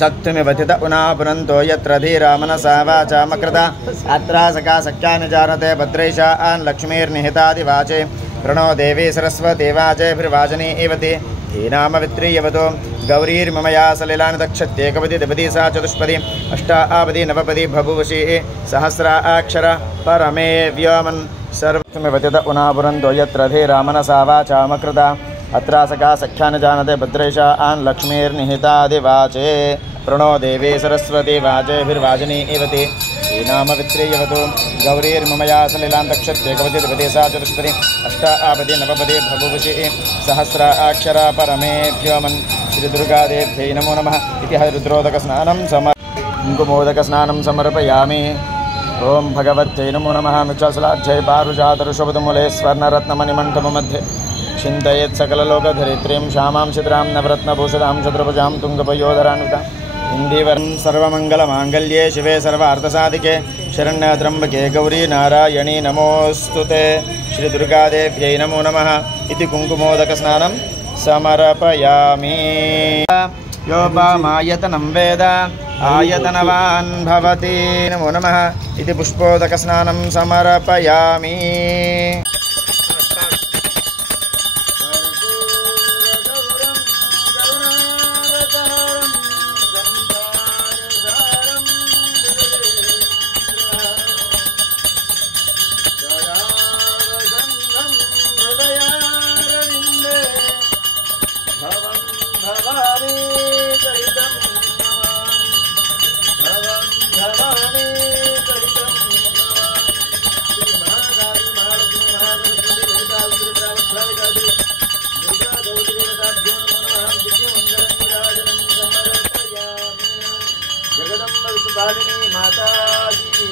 सक्तुमिवथित उनापुनन्तो यत्र धीरामनसा वाचामकृता अत्र सखा सख्यानि जानते भद्रैषान् लक्ष्मीर्निहितादिवाचे प्रणो देवी सरस्वती वाचेभिर्वाचनी एवति धीनामवित्रीयवतो गौरीर्ममया सलिलानि दक्षत्येकपदी द्विपदी सा चतुष्पदी अष्टापदी नवपदी बभूवशी सहस्राक्षर परमे व्योमन् सर्वमिवथित उनापुनन्तो यत्र धीरामनसा वाचामकृता अत्र सखा सख्यानि जानते भद्रैषान् लक्ष्मीर्निहितादिवाचे प्रणो देवी सरस्वती वाचेभिर्वाचनी एवति धीनामवित्रीयवतो गौरीर्ममया सलिलान् दक्षत्येकपदी द्विपदी सा चतुष्पदी अष्टापदी नवपदी बभूवशी सहस्राक्षर परमे व्योमन् श्रीदुर्गादेव्यै नमो नमः इति रुद्रोदकस्नानं कुङ्कुमोदकस्नानं समर्पयामि। ओं भगवत्यै नमो नमः। मिच्छासलाध्यै पारुजातरुषभदमूले स्वर्णरत्नमणिमण्डपमध्ये चिन्तयेत् सकललोकधरित्रीं श्यामां चित्रां नवरत्नभूषितां चतुर्भुजां तुङ्गपयोधरान्विताम् इन्दीवरं सर्वमङ्गलमाङ्गल्ये शिवे सर्वार्थसाधिके शरण्यत्र्यम्बके गौरी नारायणी नमोऽस्तुते। श्रीदुर्गादेव्यै नमो नमः इति कुङ्कुमोदकस्नानं समर्पयामि। योपामायतनं वेद आयतनवान् भवति नमो नमः इति पुष्पोदकस्नानं समर्पयामि। जगदम्ब विश्वपालिनी माता की